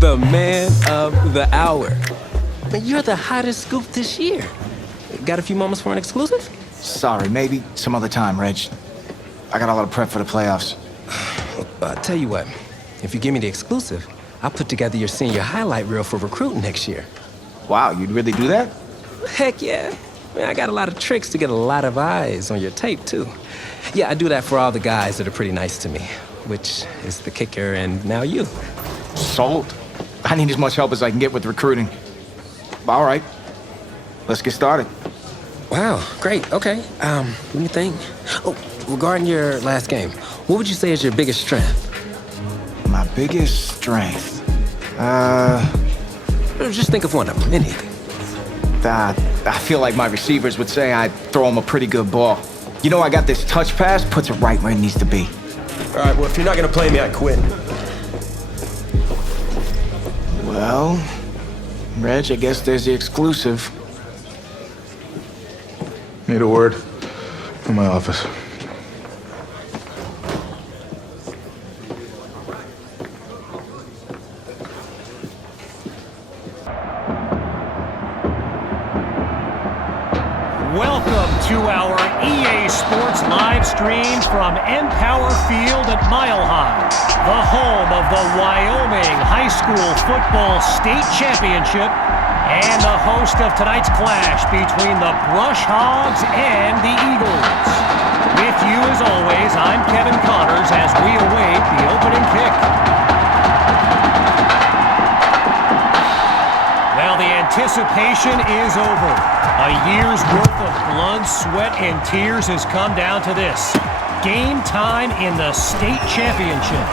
the man of the hour. Man, you're the hottest scoop this year. Got a few moments for an exclusive? Sorry, maybe some other time, Reg. I got a lot of prep for the playoffs. Tell you what, if you give me the exclusive, I'll put together your senior highlight reel for recruiting next year. Wow, you'd really do that? Heck yeah. Man, I got a lot of tricks to get a lot of eyes on your tape, too. Yeah, I do that for all the guys that are pretty nice to me, which is the kicker and now you. Sold. I need as much help as I can get with recruiting. All right, let's get started. Wow, great, okay. Let me think. Oh, regarding your last game, what would you say is your biggest strength? My biggest strength? Just think of one of them, anything. I feel like my receivers would say I throw them a pretty good ball. You know, I got this touch pass, puts it right where it needs to be. All right, well, if you're not gonna play me, I quit. Well, Reg, I guess there's the exclusive. Need a word? In my office. Welcome to our EA Sports live stream from Empower Field at Mile High, the home of the Wyoming High School Football State Championship and the host of tonight's clash between the Brush Hogs and the Eagles. With you as always, I'm Kevin Connors as we await the opening kick. Well, the anticipation is over. A year's worth of blood, sweat, and tears has come down to this. Game time in the state championship.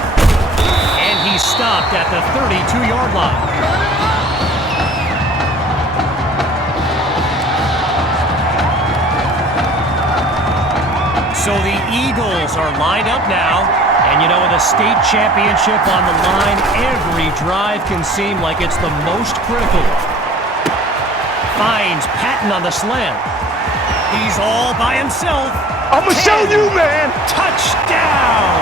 And he stopped at the 32-yard line. So the Eagles are lined up now. And you know, with a state championship on the line, every drive can seem like it's the most critical. Finds Patton on the slant. He's all by himself. I'ma show you, man! Touchdown!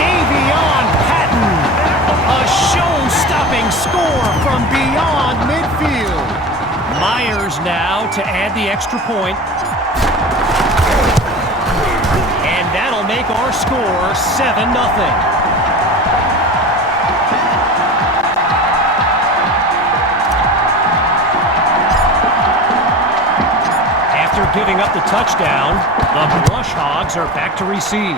Davion Patton. A show-stopping score from beyond midfield. Myers now to add the extra point. And that'll make our score 7-0. Giving up the touchdown, the Brush Hogs are back to receive.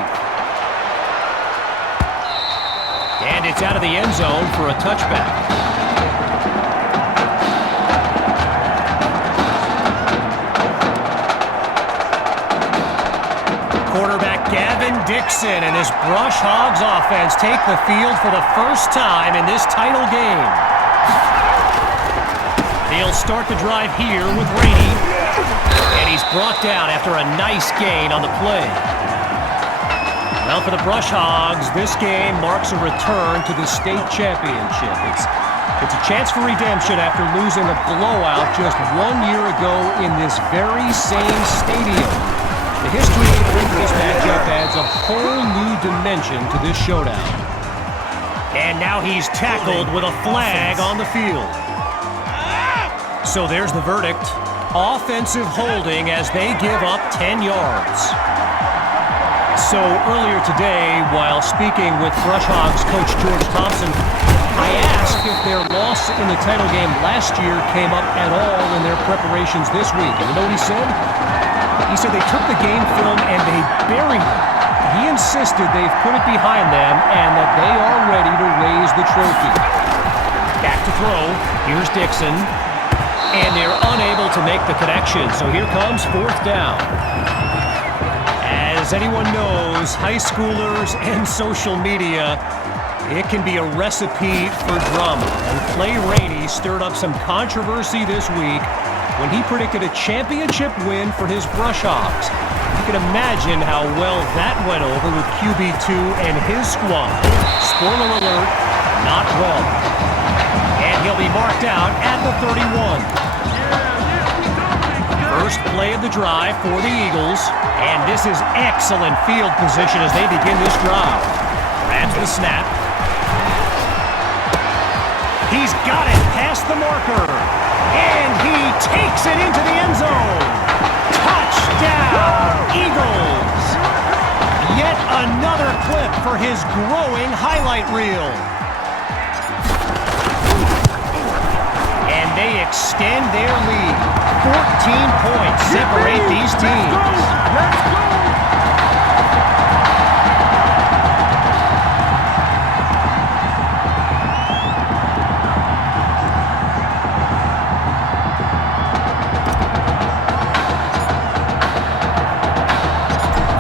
And it's out of the end zone for a touchback. Quarterback Gavin Dixon and his Brush Hogs offense take the field for the first time in this title game. They'll start the drive here with Rainey. And he's brought down after a nice gain on the play. Well, for the Brush Hogs, this game marks a return to the state championship. It's a chance for redemption after losing a blowout just 1 year ago in this very same stadium. The history of this matchup adds a whole new dimension to this showdown. And now he's tackled with a flag on the field. So there's the verdict. Offensive holding as they give up 10 yards. So earlier today, while speaking with Brush Hogs coach George Thompson, I asked if their loss in the title game last year came up at all in their preparations this week. And you know what he said? He said they took the game film and they buried it. He insisted they've put it behind them and that they are ready to raise the trophy. Back to throw. Here's Dixon. And they're unable to make the connection, so here comes fourth down. As anyone knows, high schoolers and social media, it can be a recipe for drama. And Clay Rainey stirred up some controversy this week when he predicted a championship win for his Brush Hogs. You can imagine how well that went over with QB2 and his squad. Spoiler alert, not well. And he'll be marked out at the 31. First play of the drive for the Eagles, and this is excellent field position as they begin this drive. Grabs the snap. He's got it past the marker. And he takes it into the end zone. Touchdown, Eagles. Yet another clip for his growing highlight reel. And they extend their lead. 14 points separate these teams. Let's go!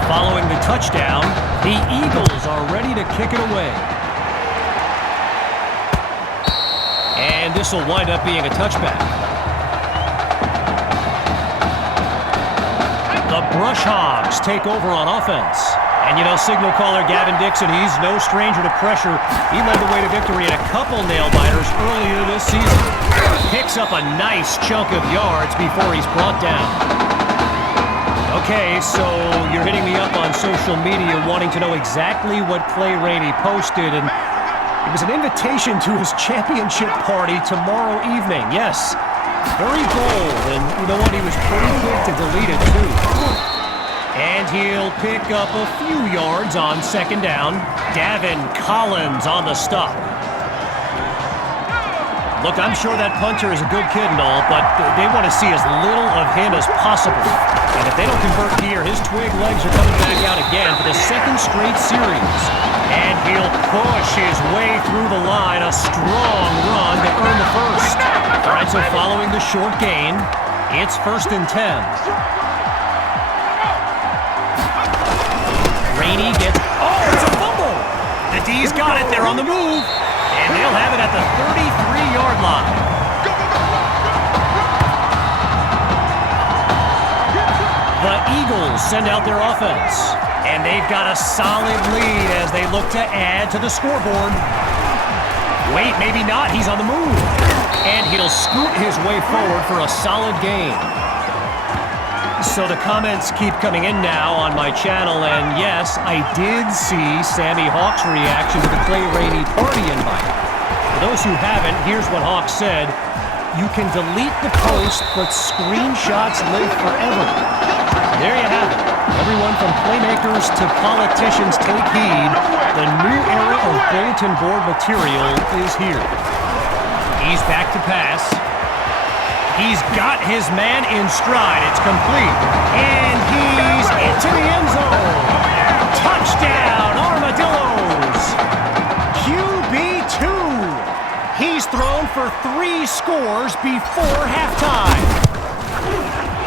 Following the touchdown, the Eagles are ready to kick it away. And this will wind up being a touchback. The Brush Hogs take over on offense. And you know, signal caller Gavin Dixon, he's no stranger to pressure. He led the way to victory in a couple nail-biters earlier this season. Picks up a nice chunk of yards before he's brought down. Okay, so you're hitting me up on social media wanting to know exactly what Clay Rainey posted, and it was an invitation to his championship party tomorrow evening. Yes, very bold, and you know what? He was pretty quick to delete it, too. And he'll pick up a few yards on second down. Davin Collins on the stop. Look, I'm sure that punter is a good kid and all, but they want to see as little of him as possible. And if they don't convert here, his twig legs are coming back out again for the second straight series. And he'll push his way through the line, a strong run to earn the first. All right, so following the short gain, it's 1st and 10. Rainey gets, oh, it's a fumble! The D's got it, they're on the move. And they'll have it at the 33-yard line. The Eagles send out their offense. And they've got a solid lead as they look to add to the scoreboard. Wait, maybe not. He's on the move. And he'll scoot his way forward for a solid gain. So the comments keep coming in now on my channel, and yes, I did see Sammy Hawk's reaction to the Clay Rainey party invite. For those who haven't, here's what Hawk said. You can delete the post, but screenshots live forever. There you have it. Everyone from playmakers to politicians take heed. The new era of bulletin board material is here. He's back to pass. He's got his man in stride. It's complete. And he's into the end zone. Touchdown, Armadillos. QB2. He's thrown for 3 scores before halftime.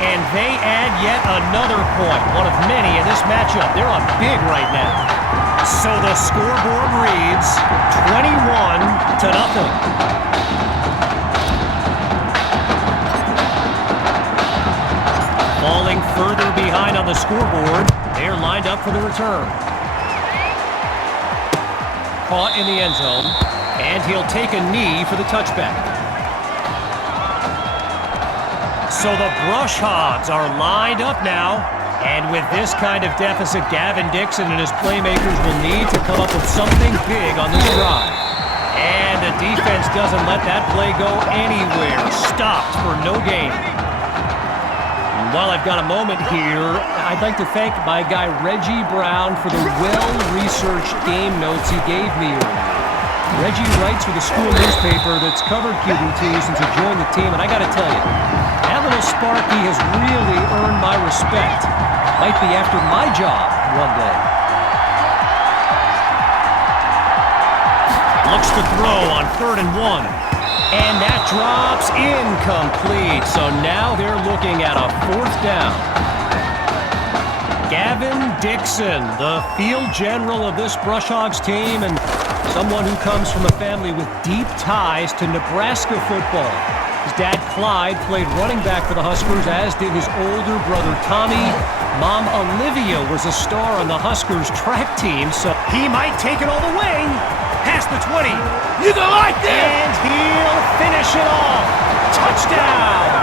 And they add yet another point, one of many in this matchup. They're up big right now. So the scoreboard reads 21-0. Falling further behind on the scoreboard, they're lined up for the return. Caught in the end zone, and he'll take a knee for the touchback. So the Brush Hogs are lined up now, and with this kind of deficit, Gavin Dixon and his playmakers will need to come up with something big on this drive. And the defense doesn't let that play go anywhere. Stopped for no gain. While I've got a moment here, I'd like to thank my guy Reggie Brown for the well-researched game notes he gave me earlier. Reggie writes for the school newspaper that's covered QB2 since he joined the team, and I gotta tell you, that little Sparky has really earned my respect. Might be after my job one day. Looks to throw on 3rd and 1. And that drops incomplete. So now they're looking at a 4th down. Gavin Dixon, the field general of this Brush Hogs team, and someone who comes from a family with deep ties to Nebraska football. His dad, Clyde, played running back for the Huskers, as did his older brother, Tommy. Mom, Olivia, was a star on the Huskers track team, so he might take it all the way. Past the 20. You go like that! And he'll finish it off. Touchdown!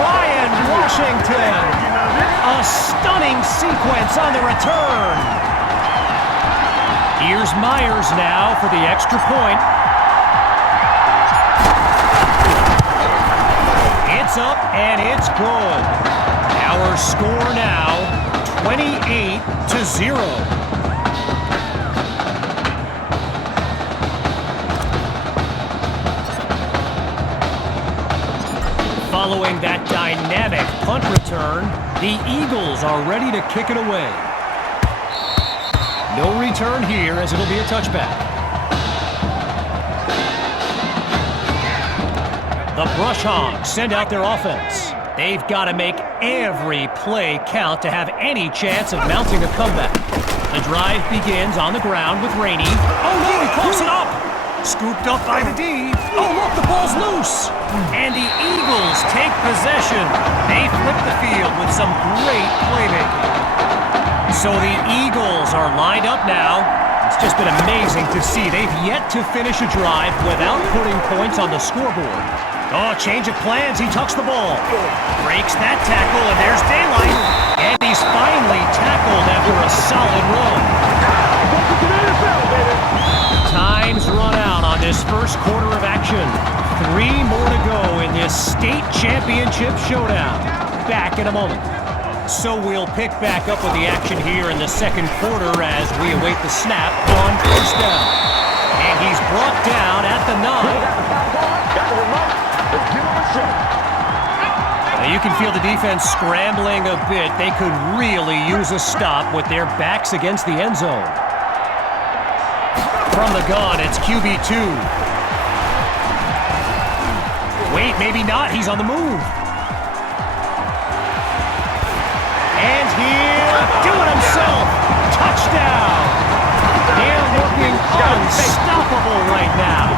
Ryan Washington. A stunning sequence on the return. Here's Myers now for the extra point. It's up, and it's good. Our score now, 28-0. Following that dynamic punt return, the Eagles are ready to kick it away. No return here, as it'll be a touchback. The Brush Hogs send out their offense. They've got to make every play count to have any chance of mounting a comeback. The drive begins on the ground with Rainey. Oh no, he pulls it up! Scooped up by the D. Oh look, the ball's loose! And the Eagles take possession. They flip the field with some great playmaking. So the Eagles are lined up now. It's just been amazing to see. They've yet to finish a drive without putting points on the scoreboard. Oh, change of plans. He tucks the ball. Breaks that tackle, and there's daylight. And he's finally tackled after a solid run. Time's run out on this first quarter of action. 3 more to go in this state championship showdown. Back in a moment. So we'll pick back up with the action here in the second quarter as we await the snap on first down. And he's brought down at the 9. Now you can feel the defense scrambling a bit. They could really use a stop with their backs against the end zone. From the gun, it's QB2. Wait, maybe not. He's on the move. And he'll do it himself. Touchdown. They're looking unstoppable right now.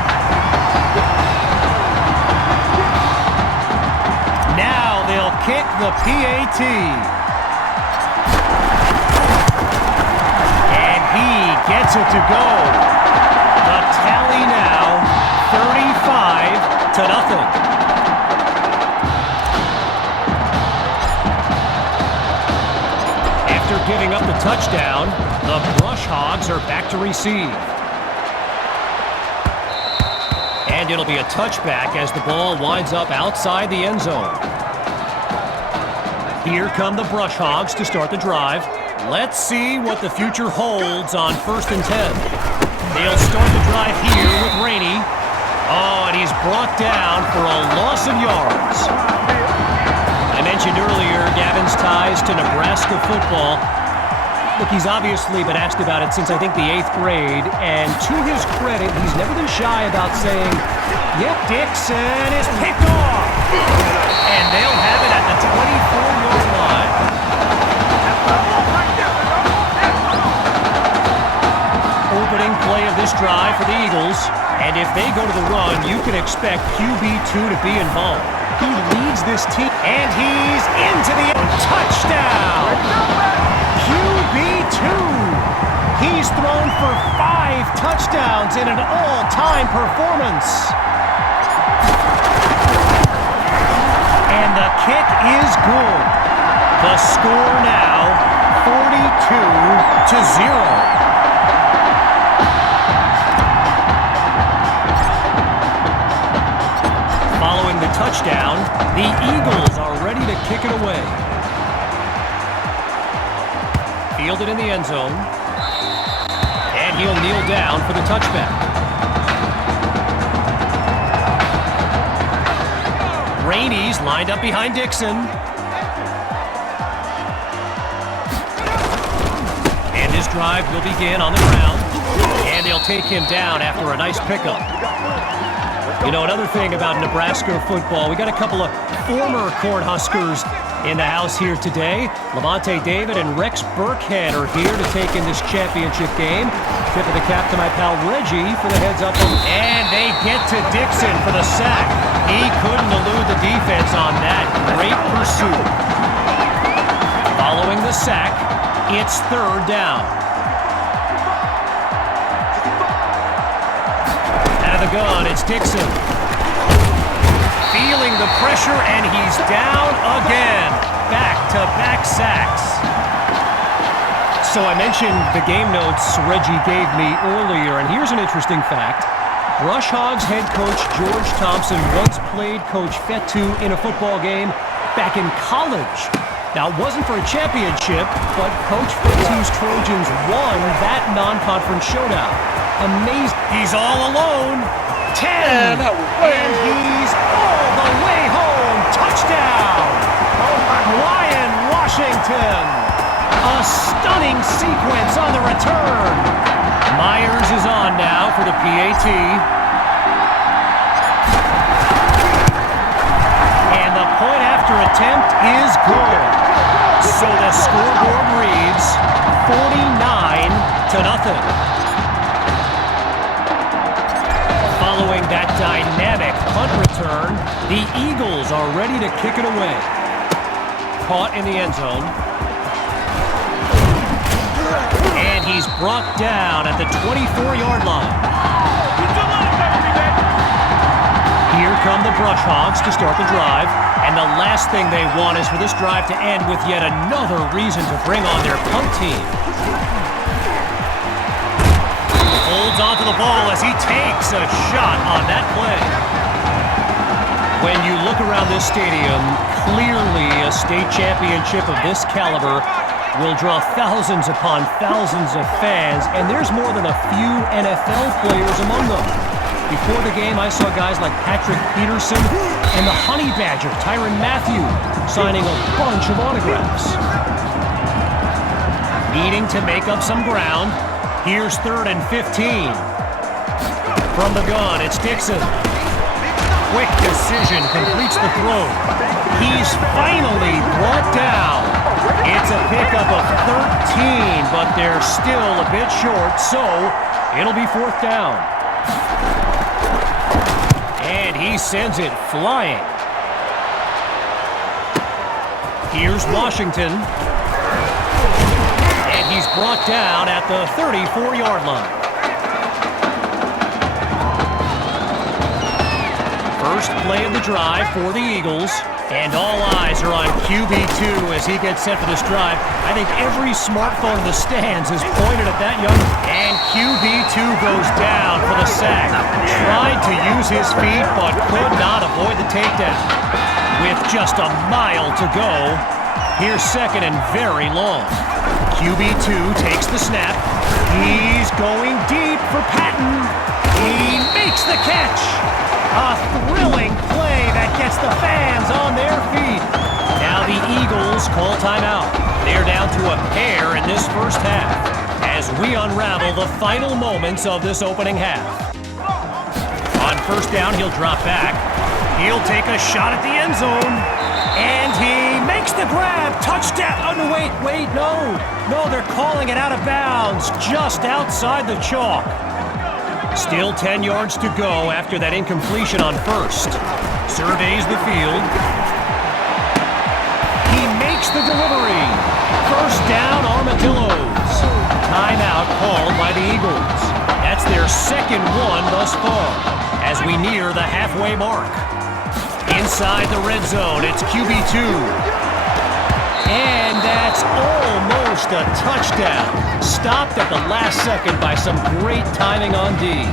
Now they'll kick the PAT. And he gets it to go. The tally now, 35-0. After giving up the touchdown, the Brush Hogs are back to receive. And it'll be a touchback as the ball winds up outside the end zone. Here come the Brush Hogs to start the drive. Let's see what the future holds on 1st and 10. They'll start the drive here with Rainey. Oh, and he's brought down for a loss of yards. I mentioned earlier Gavin's ties to Nebraska football. Look, he's obviously been asked about it since I think the 8th grade, and to his credit, he's never been shy about saying, yep, Dixon is picked off. And they'll have it at the 24-yard line. Opening play of this drive for the Eagles, and if they go to the run, you can expect QB2 to be involved. He leads this team, and he's into the end. Touchdown! QB2. He's thrown for 5 touchdowns in an all-time performance. And the kick is good. The score now, 42-0. Following the touchdown, the Eagles are ready to kick it away. Fielded in the end zone. And he'll kneel down for the touchback. Rainey's lined up behind Dixon. And his drive will begin on the ground. And they'll take him down after a nice pickup. You know, another thing about Nebraska football, we got a couple of former Cornhuskers in the house here today. Levante David and Rex Burkhead are here to take in this championship game. Tip of the cap to my pal Reggie for the heads up. And they get to Dixon for the sack. He couldn't elude the defense on that. Great pursuit. Following the sack, it's 3rd down. Out of the gun, it's Dixon. Feeling the pressure, and he's down again. Back-to-back sacks. So I mentioned the game notes Reggie gave me earlier, and here's an interesting fact. Brush Hogs head coach George Thompson once played Coach Fetu in a football game back in college. Now, it wasn't for a championship, but Coach Fetu's Trojans won that non-conference showdown. Amazing. He's all alone. 10. And he's all the way home. Touchdown. Ryan Washington. A stunning sequence on the return. Myers is on now for the PAT. And the point after attempt is good. So the scoreboard reads 49-0. Following that dynamic punt return, the Eagles are ready to kick it away. Caught in the end zone. And he's brought down at the 24-yard line. Here come the Brush Hogs to start the drive. And the last thing they want is for this drive to end with yet another reason to bring on their punt team. Holds onto the ball as he takes a shot on that play. When you look around this stadium, clearly a state championship of this caliber will draw thousands upon thousands of fans, and there's more than a few NFL players among them. Before the game, I saw guys like Patrick Peterson and the Honey Badger, Tyrann Mathieu, signing a bunch of autographs. Needing to make up some ground, here's 3rd and 15. From the gun, it's Dixon. Quick decision completes the throw. He's finally brought down. It's a pickup of 13, but they're still a bit short, so it'll be 4th down. And he sends it flying. Here's Washington. And he's brought down at the 34-yard line. First play of the drive for the Eagles. And all eyes are on QB2 as he gets set for this drive. I think every smartphone in the stands is pointed at that young... And QB2 goes down for the sack. Tried to use his feet, but could not avoid the takedown. With just a mile to go, here's 2nd and very long. QB2 takes the snap. He's going deep for Patton. He makes the catch. A thrilling play that gets the fans on their feet. Now the Eagles call timeout. They're down to a pair in this first half as we unravel the final moments of this opening half. On 1st down, he'll drop back. He'll take a shot at the end zone. And he makes the grab. Touchdown. Oh, no, wait, no. No, they're calling it out of bounds just outside the chalk. Still 10 yards to go after that incompletion on 1st. Surveys the field. He makes the delivery. 1st down, Armadillos. Timeout called by the Eagles. That's their 2nd one thus far as we near the halfway mark. Inside the red zone, it's QB2. And that's almost a touchdown. Stopped at the last second by some great timing on D.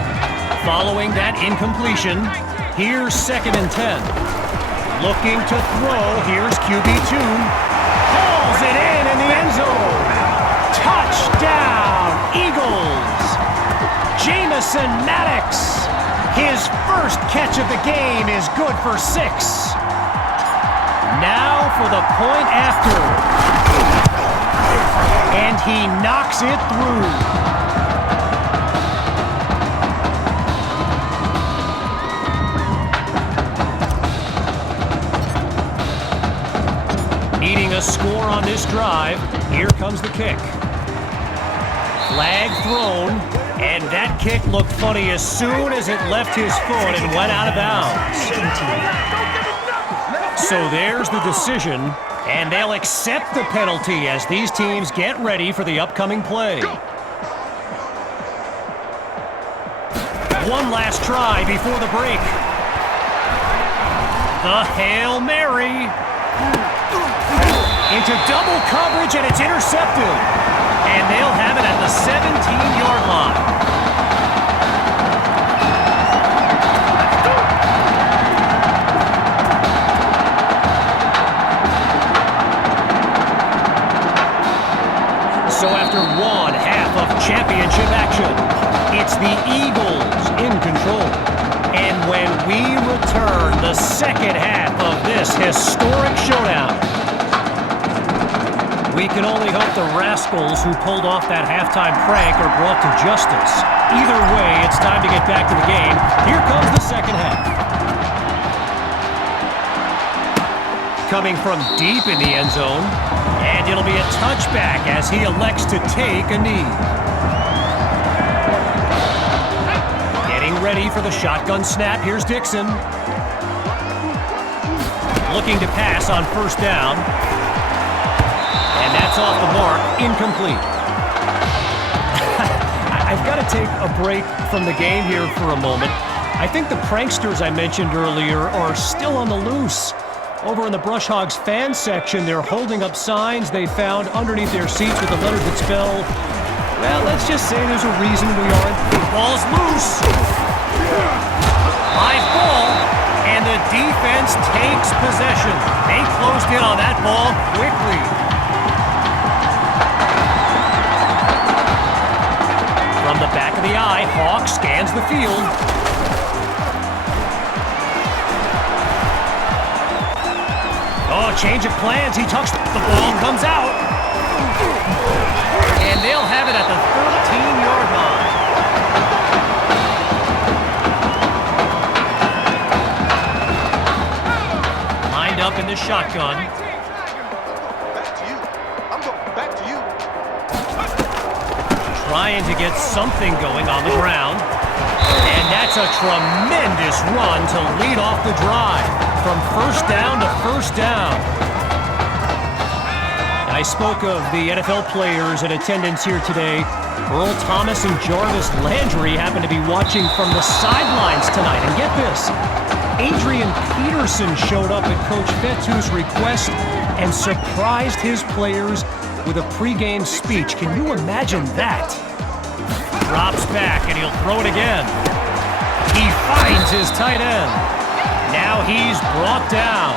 Following that incompletion, here's 2nd and 10. Looking to throw, here's QB2. Hauls it in the end zone. Touchdown, Eagles. Jamison Maddox. His first catch of the game is good for 6. Now for the point after. And he knocks it through. Needing a score on this drive, here comes the kick. Flag thrown, and that kick looked funny as soon as it left his foot and went out of bounds. So there's the decision, and they'll accept the penalty as these teams get ready for the upcoming play. One last try before the break. The Hail Mary. Into double coverage, and it's intercepted. And they'll have it at the 17-yard line. championship action. It's the Eagles in control. And when we return, the second half of this historic showdown. We can only hope the rascals who pulled off that halftime prank are brought to justice. Either way, it's time to get back to the game. Here comes the second half. Coming from deep in the end zone, and it'll be a touchback as he elects to take a knee. Getting ready for the shotgun snap. Here's Dixon. Looking to pass on first down. And that's off the mark, incomplete. I've got to take a break from the game here for a moment. I think the pranksters I mentioned earlier are still on the loose. Over in the Brush Hogs fan section, they're holding up signs they found underneath their seats with the letters that spell, well, let's just say there's a reason we aren't. Ball's loose. Live ball, and the defense takes possession. They closed in on that ball quickly. From the back of the eye, Hawk scans the field. Oh, change of plans. He tucks the ball, comes out. And they'll have it at the 13-yard line. Lined up in the shotgun. Back to you. I'm going back to you. Trying to get something going on the ground. And that's a tremendous run to lead off the drive. From first down to first down. I spoke of the NFL players in attendance here today. Earl Thomas and Jarvis Landry happen to be watching from the sidelines tonight. And get this, Adrian Peterson showed up at Coach Fetu's request and surprised his players with a pregame speech. Can you imagine that? Drops back and he'll throw it again. He finds his tight end. Now he's brought down.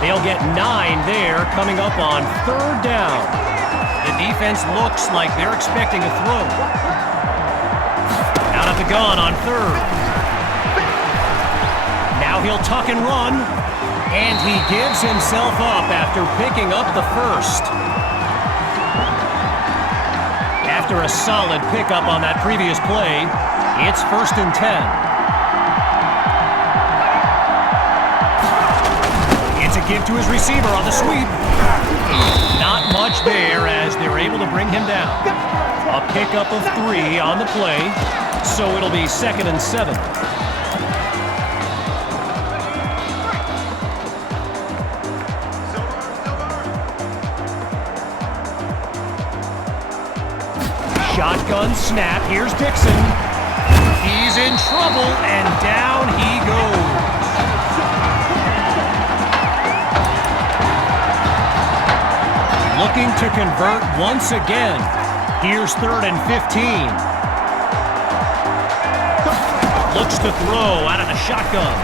They'll get 9 there coming up on third down. The defense looks like they're expecting a throw. Out of the gun on third. Now he'll tuck and run. And he gives himself up after picking up the first. After a solid pickup on that previous play, it's 1st and 10. It's a give to his receiver on the sweep. Not much there as they're able to bring him down. A pickup of 3 on the play, so it'll be 2nd and 7. Shotgun snap. Here's Dixon. He's in trouble, and down he goes. Looking to convert once again. Here's 3rd and 15. Looks to throw out of the shotgun.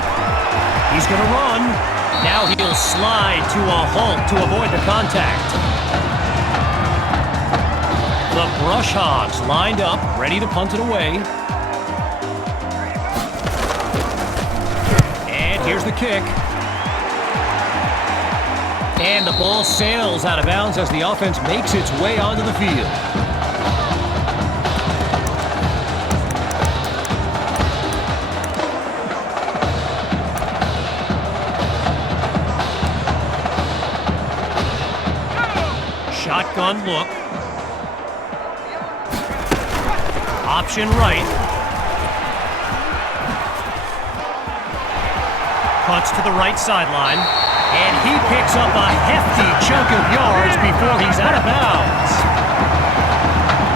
He's going to run. Now he'll slide to a halt to avoid the contact. The Brush Hogs lined up, ready to punt it away. And here's the kick. And the ball sails out of bounds as the offense makes its way onto the field. Shotgun look. Option right. Cuts to the right sideline. And he picks up a hefty chunk of yards before he's out of bounds.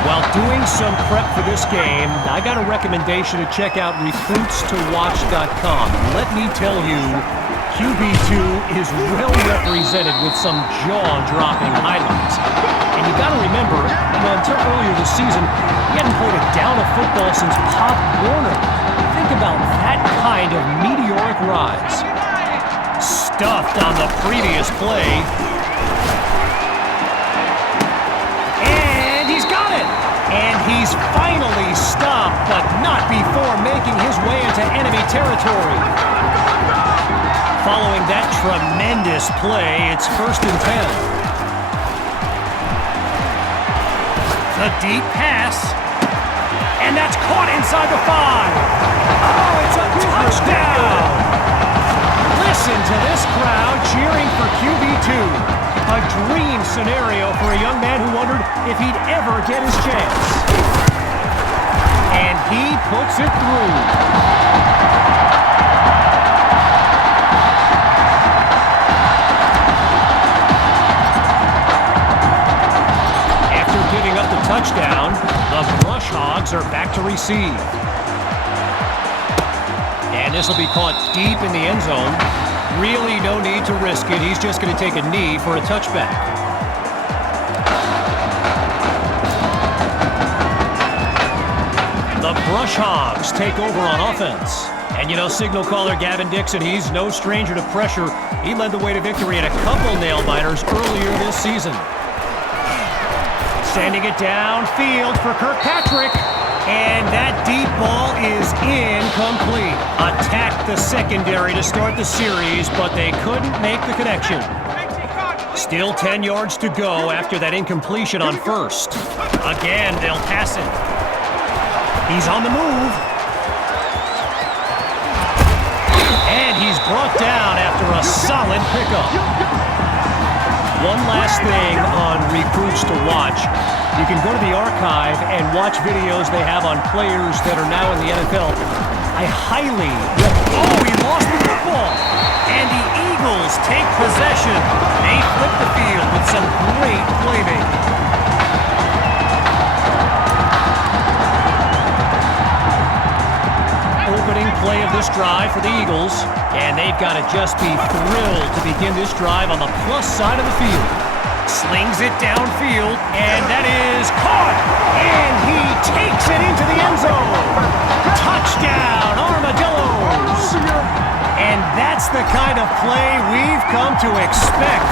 While doing some prep for this game, I got a recommendation to check out recruitstowatch.com. Let me tell you, QB2 is well represented with some jaw-dropping highlights. And you got to remember, until earlier this season, he hadn't played a down of football since Pop Warner. Think about that kind of meteoric rise. Stuffed on the previous play. And he's got it! And he's finally stopped, but not before making his way into enemy territory. Following that tremendous play, it's 1st and 10. The deep pass. And that's caught inside the 5. Oh, it's a touchdown! Listen to this crowd cheering for QB2. A dream scenario for a young man who wondered if he'd ever get his chance. And he puts it through. After giving up the touchdown, the Brush Hogs are back to receive. And this will be caught deep in the end zone. Really no need to risk it. He's just going to take a knee for a touchback. The Brush Hogs take over on offense. And you know, signal caller Gavin Dixon, he's no stranger to pressure. He led the way to victory in a couple nail-biters earlier this season. Sending it downfield for Kirkpatrick. And that deep ball is incomplete. Attacked the secondary to start the series, but they couldn't make the connection. Still 10 yards to go after that incompletion on 1st. Again, they'll pass it. He's on the move. And he's brought down after a solid pickup. One last thing on recruits to watch. You can go to the archive and watch videos they have on players that are now in the NFL. I highly... Oh, he lost the football! And the Eagles take possession. They flip the field with some great playmaking. Opening play of this drive for the Eagles. And they've got to just be thrilled to begin this drive on the plus side of the field. Slings it downfield, and that is caught! And he takes it into the end zone! Touchdown, Armadillos! And that's the kind of play we've come to expect.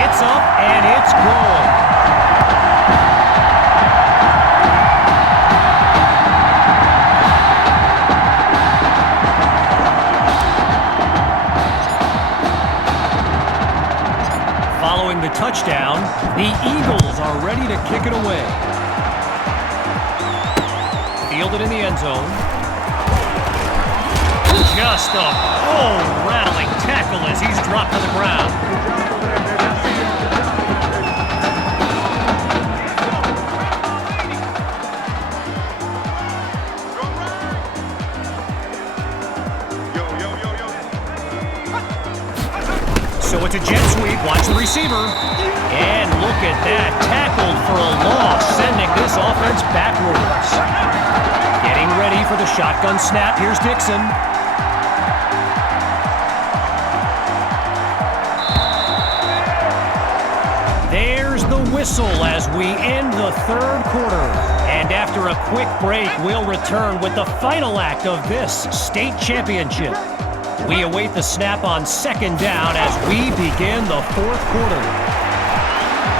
It's up, and it's good. Following the touchdown, the Eagles are ready to kick it away. Fielded in the end zone. Just a rattling tackle as he's dropped to the ground. So it's a jet sweep. Watch the receiver. And look at that. Tackled for a loss, sending this offense backwards. Getting ready for the shotgun snap. Here's Dixon. There's the whistle as we end the 3rd quarter. And after a quick break, we'll return with the final act of this state championship. We await the snap on 2nd down as we begin the 4th quarter.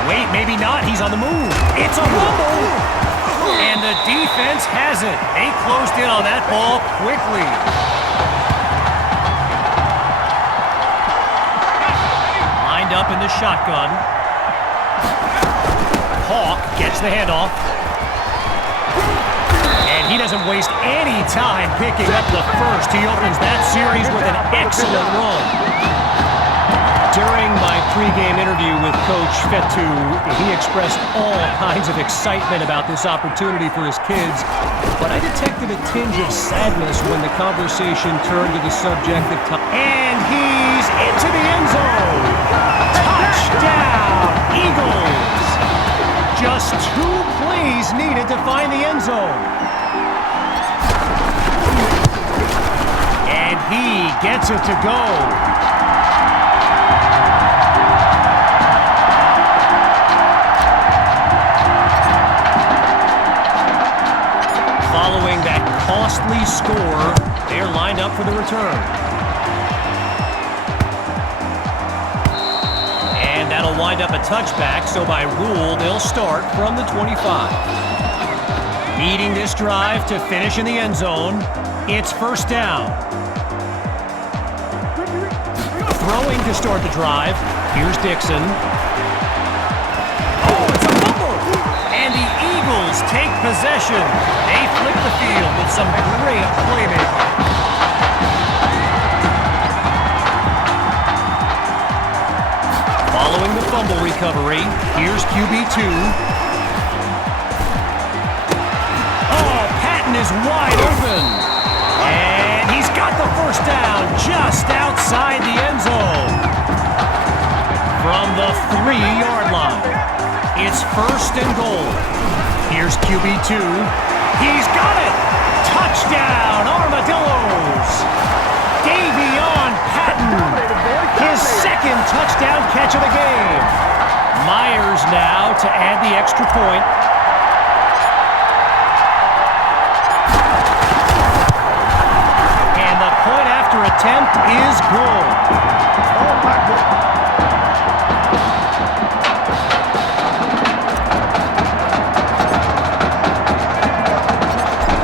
Wait, maybe not. He's on the move. It's a rumble. And the defense has it. They closed in on that ball quickly. Lined up in the shotgun. Hawk gets the handoff. And he doesn't waste any time picking up the first. He opens that series with an excellent run. During my pregame interview with Coach Fetu, he expressed all kinds of excitement about this opportunity for his kids, but I detected a tinge of sadness when the conversation turned to the subject of time. And he's into the end zone. Touchdown, Eagles! Just 2 plays needed to find the end zone. And he gets it to go. Following that costly score, they're lined up for the return. And That'll wind up a touchback, so by rule, they'll start from the 25. Needing this drive to finish in the end zone, it's first down. Throwing to start the drive, here's Dixon. Oh, it's a fumble! And the Eagles take possession. They flip the field with some great playmaking. Following the fumble recovery, here's QB2. Oh, Patton is wide open. And he's got the first down just outside the end zone. From the 3-yard line, it's first and goal. Here's QB2. He's got it! Touchdown, Armadillos! Davion Patton, his second touchdown catch of the game. Myers now to add the extra point. And the point after attempt is good.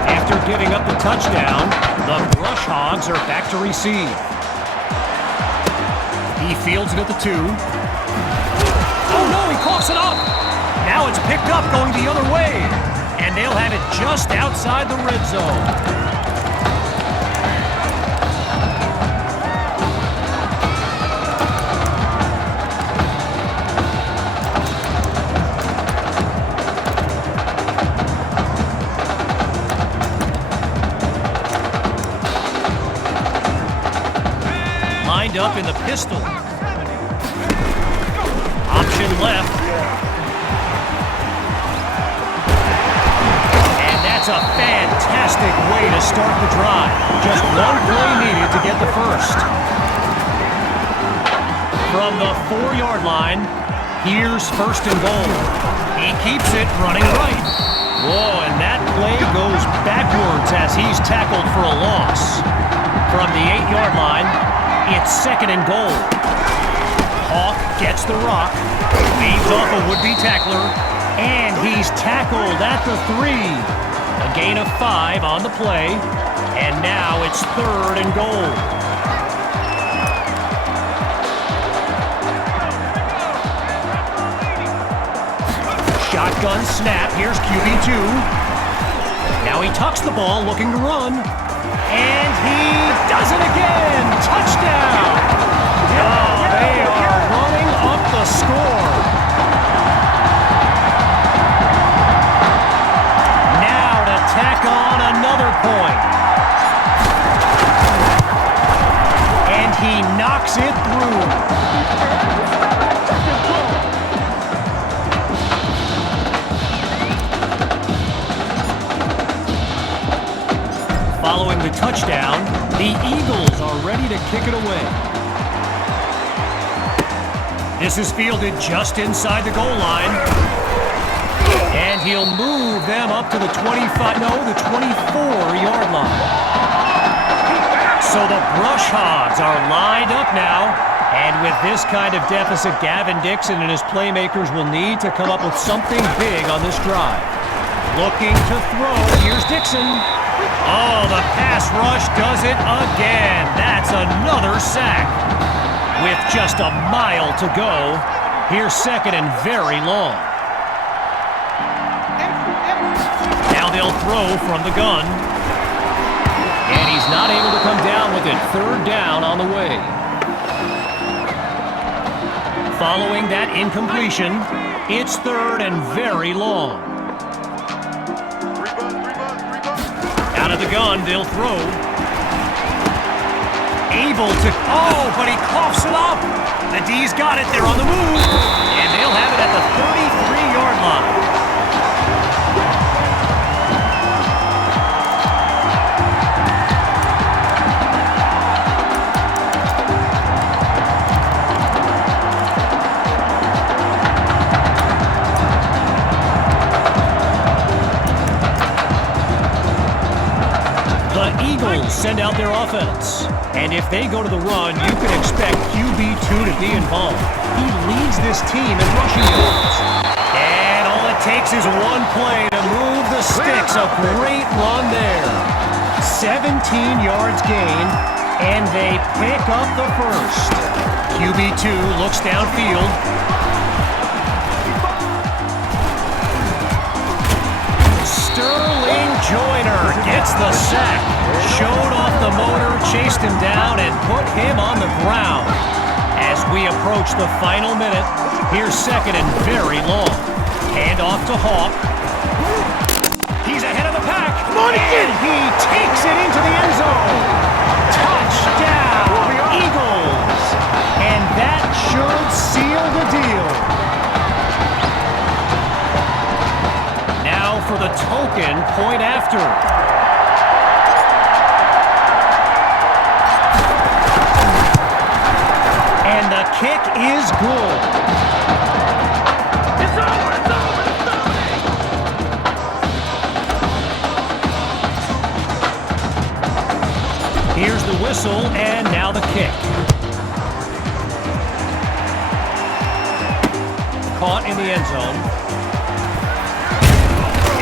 After giving up the touchdown, the Brush Hogs are back to receive. He fields it at the 2. Oh no, he coughs it up! Now it's picked up going the other way. And they'll have it just outside the red zone. Lined up in the pistol. Option left. And that's a fantastic way to start the drive. Just one play needed to get the first. From the 4-yard line, here's first and goal. He keeps it running right. Whoa, and that play goes backwards as he's tackled for a loss. From the 8-yard line, it's second and goal. Hawk gets the rock, leads off a would-be tackler, and he's tackled at the 3. A gain of 5 on the play, and now it's third and goal. Shotgun snap, here's QB2. Now he tucks the ball, looking to run. And he does it again! Touchdown! Oh, they are running up the score. Now to tack on another point. And he knocks it through. Following the touchdown, the Eagles are ready to kick it away. This is fielded just inside the goal line. And he'll move them up to the 24-yard line. So the Brush Hogs are lined up now. And with this kind of deficit, Gavin Dixon and his playmakers will need to come up with something big on this drive. Looking to throw, here's Dixon. Oh, the pass rush does it again. That's another sack. With just a mile to go, here's second and very long. Now they'll throw from the gun. And he's not able to come down with it. Third down on the way. Following that incompletion, it's third and very long. Out of the gun, they'll throw. Able to, but he coughs it up. The D's got it, they're on the move. And they'll have it at the 33-yard line. Eagles send out their offense. And if they go to the run, you can expect QB2 to be involved. he leads this team in rushing yards. And all it takes is one play to move the sticks. A great run there. 17 yards gained, and they pick up the first. QB2 looks downfield. Sterling Joyner gets the sack. Showed off the motor, chased him down, and put him on the ground. As we approach the final minute, here's second and very long. Hand off to Hawk. He's ahead of the pack. And he takes it into the end zone. Touchdown, Eagles. And that should seal the deal. Now for the token point after. And the kick is good. It's over, it's over, it's over. Here's the whistle, and now the kick. Caught in the end zone.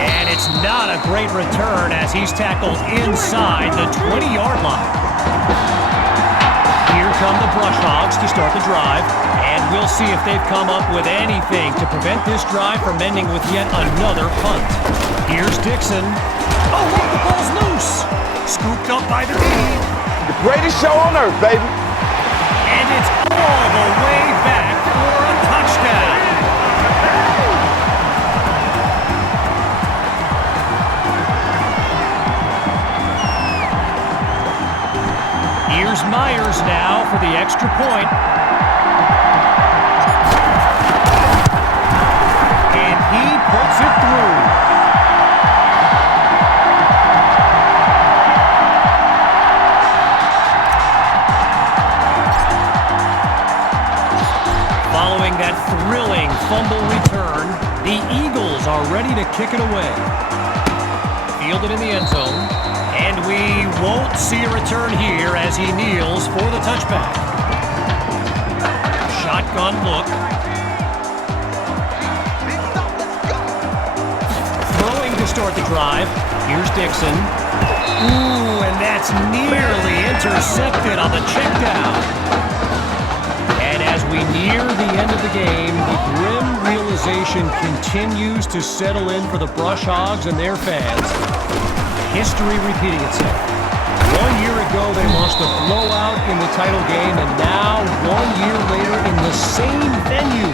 And it's not a great return as he's tackled inside the 20-yard line. Here come the Brush Hogs to start the drive, and we'll see if they've come up with anything to prevent this drive from ending with yet another punt. Here's Dixon. Oh, look, the ball's loose. Scooped up by the D. The greatest show on earth, baby. And it's all the way back for a touchdown. Here's Myers now for the extra point. And he puts it through. Following that thrilling fumble return, the Eagles are ready to kick it away. Fielded in the end zone. And we won't see a return here as he kneels for the touchback. Shotgun look. Throwing to start the drive. Here's Dixon. Ooh, and that's nearly intercepted on the check down. And as we near the end of the game, the grim realization continues to settle in for the Brush Hogs and their fans. History repeating itself. 1 year ago, they lost a blowout in the title game, and now, 1 year later, in the same venue,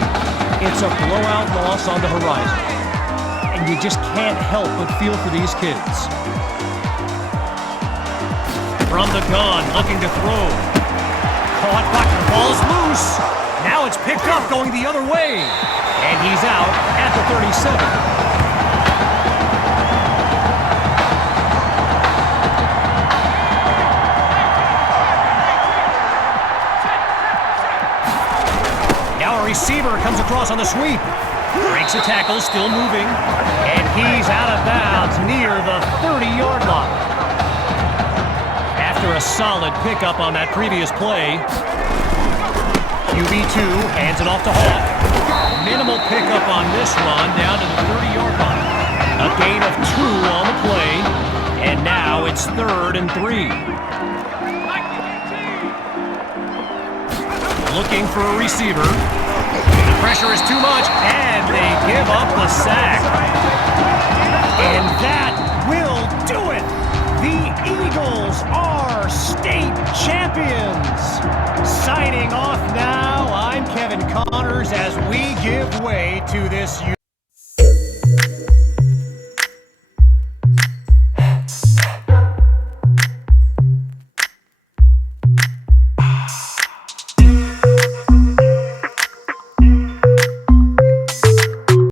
it's a blowout loss on the horizon. And you just can't help but feel for these kids. From the gun, looking to throw. Caught back, the ball's loose. Now it's picked up, going the other way. And he's out at the 37. Receiver comes across on the sweep. Breaks a tackle, still moving. And he's out of bounds near the 30-yard line. After a solid pickup on that previous play, QB2 hands it off to Hawk. Minimal pickup on this run down to the 30-yard line. A gain of 2 on the play. And now it's 3rd and 3. Looking for a receiver. The pressure is too much, and they give up the sack. And that will do it. The Eagles are state champions. Signing off now, I'm Kevin Connors as we give way to this